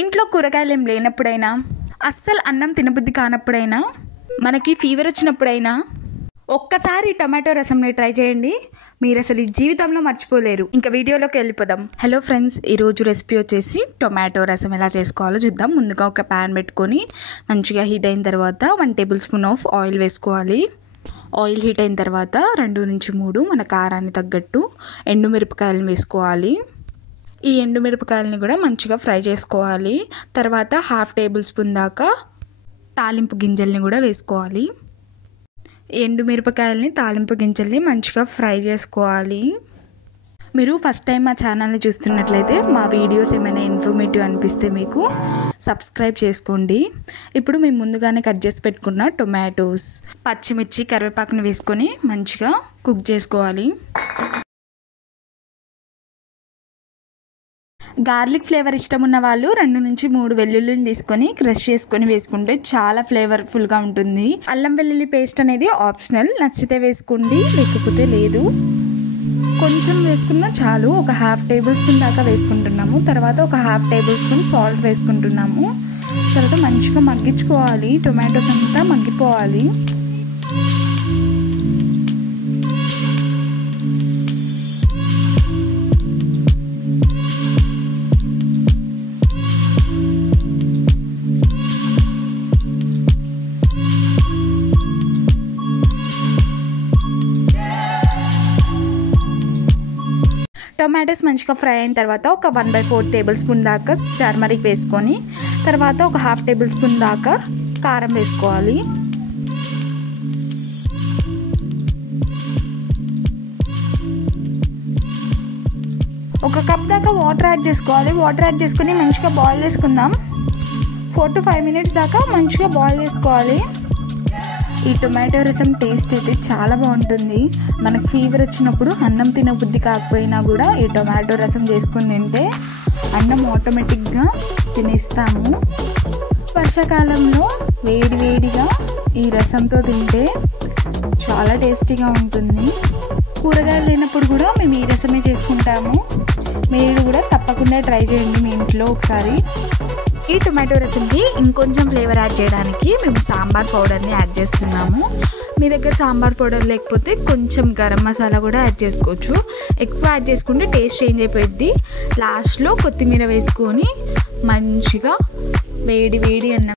ఇంట్లో కూరగాయలు ఏం లేనప్పుడైనా, అస్సలు అన్నం తినబుద్ధి కానప్పుడైనా, మనకి ఫీవర్ వచ్చినప్పుడైనా ఒక్కసారి టొమాటో రసంని ట్రై చేయండి. మీరు అసలు ఈ జీవితంలో మర్చిపోలేరు. ఇంకా వీడియోలోకి వెళ్ళిపోదాం. హలో ఫ్రెండ్స్, ఈరోజు రెసిపీ వచ్చేసి టొమాటో రసం ఎలా చేసుకోవాలో చూద్దాం. ముందుగా ఒక ప్యాన్ పెట్టుకొని మంచిగా హీట్ అయిన తర్వాత 1 టేబుల్ స్పూన్ ఆఫ్ ఆయిల్ వేసుకోవాలి. ఆయిల్ హీట్ అయిన తర్వాత 2 నుంచి 3 మన కారాన్ని తగ్గట్టు ఎండుమిరపకాయలను వేసుకోవాలి. ఈ ఎండుమిరపకాయలని కూడా మంచిగా ఫ్రై చేసుకోవాలి. తర్వాత 1/2 టేబుల్ స్పూన్ దాకా తాలింపు గింజల్ని కూడా వేసుకోవాలి. ఎండుమిరపకాయలని తాలింపు గింజల్ని మంచిగా ఫ్రై చేసుకోవాలి. మీరు ఫస్ట్ టైం మా ఛానల్ని చూస్తున్నట్లయితే మా వీడియోస్ ఏమైనా ఇన్ఫర్మేటివ్ అనిపిస్తే మీకు సబ్స్క్రైబ్ చేసుకోండి. ఇప్పుడు మేము ముందుగానే కట్ చేసి పెట్టుకున్న టొమాటోస్, పచ్చిమిర్చి, కరివేపాకుని వేసుకొని మంచిగా కుక్ చేసుకోవాలి. గార్లిక్ ఫ్లేవర్ ఇష్టం ఉన్న వాళ్ళు 2 నుంచి 3 వెల్లుల్లిని తీసుకొని క్రష్ చేసుకొని వేసుకుంటే చాలా ఫ్లేవర్ఫుల్గా ఉంటుంది. అల్లం వెల్లుల్లి పేస్ట్ అనేది ఆప్షనల్, నచ్చితే వేసుకోండి, లేకపోతే లేదు. కొంచెం వేసుకున్నా చాలు. ఒక 1/2 టేబుల్ స్పూన్ దాకా వేసుకుంటున్నాము. తర్వాత ఒక 1/2 టేబుల్ స్పూన్ సాల్ట్ వేసుకుంటున్నాము. తర్వాత మంచిగా మగ్గించుకోవాలి. టొమాటోస్ అంతా మగ్గిపోవాలి. టొమాటోస్ మంచిగా ఫ్రై అయిన తర్వాత ఒక 1/4 టేబుల్ స్పూన్ దాకా టర్మరిక్ వేసుకొని, తర్వాత ఒక 1/2 టేబుల్ స్పూన్ దాకా కారం వేసుకోవాలి. ఒక కప్ దాకా వాటర్ యాడ్ చేసుకోవాలి. వాటర్ యాడ్ చేసుకొని మంచిగా బాయిల్ చేసుకుందాం. 4 to 5 మినిట్స్ దాకా మంచిగా బాయిల్ చేసుకోవాలి. ఈ టొమాటో రసం టేస్ట్ అయితే చాలా బాగుంటుంది. మనకు ఫీవర్ వచ్చినప్పుడు అన్నం తినబుద్ధి కాకపోయినా కూడా ఈ టొమాటో రసం చేసుకుని తింటే అన్నం ఆటోమేటిక్గా తినేస్తాము. వర్షాకాలంలో వేడివేడిగా ఈ రసంతో తింటే చాలా టేస్టీగా ఉంటుంది. కూరగాయలు లేనప్పుడు కూడా మేము ఈ రసమే చేసుకుంటాము. మీరు కూడా తప్పకుండా ట్రై చేయండి మీ ఇంట్లో ఒకసారి. ఈ టొమాటో రసంకి ఇంకొంచెం ఫ్లేవర్ యాడ్ చేయడానికి మేము సాంబార్ పౌడర్ని యాడ్ చేస్తున్నాము. మీ దగ్గర సాంబార్ పౌడర్ లేకపోతే కొంచెం గరం మసాలా కూడా యాడ్ చేసుకోవచ్చు. ఎక్కువ యాడ్ చేసుకుంటే టేస్ట్ చేంజ్ అయిపోద్ది. లాస్ట్లో కొత్తిమీర వేసుకొని మంచిగా వేడి వేడి అన్నం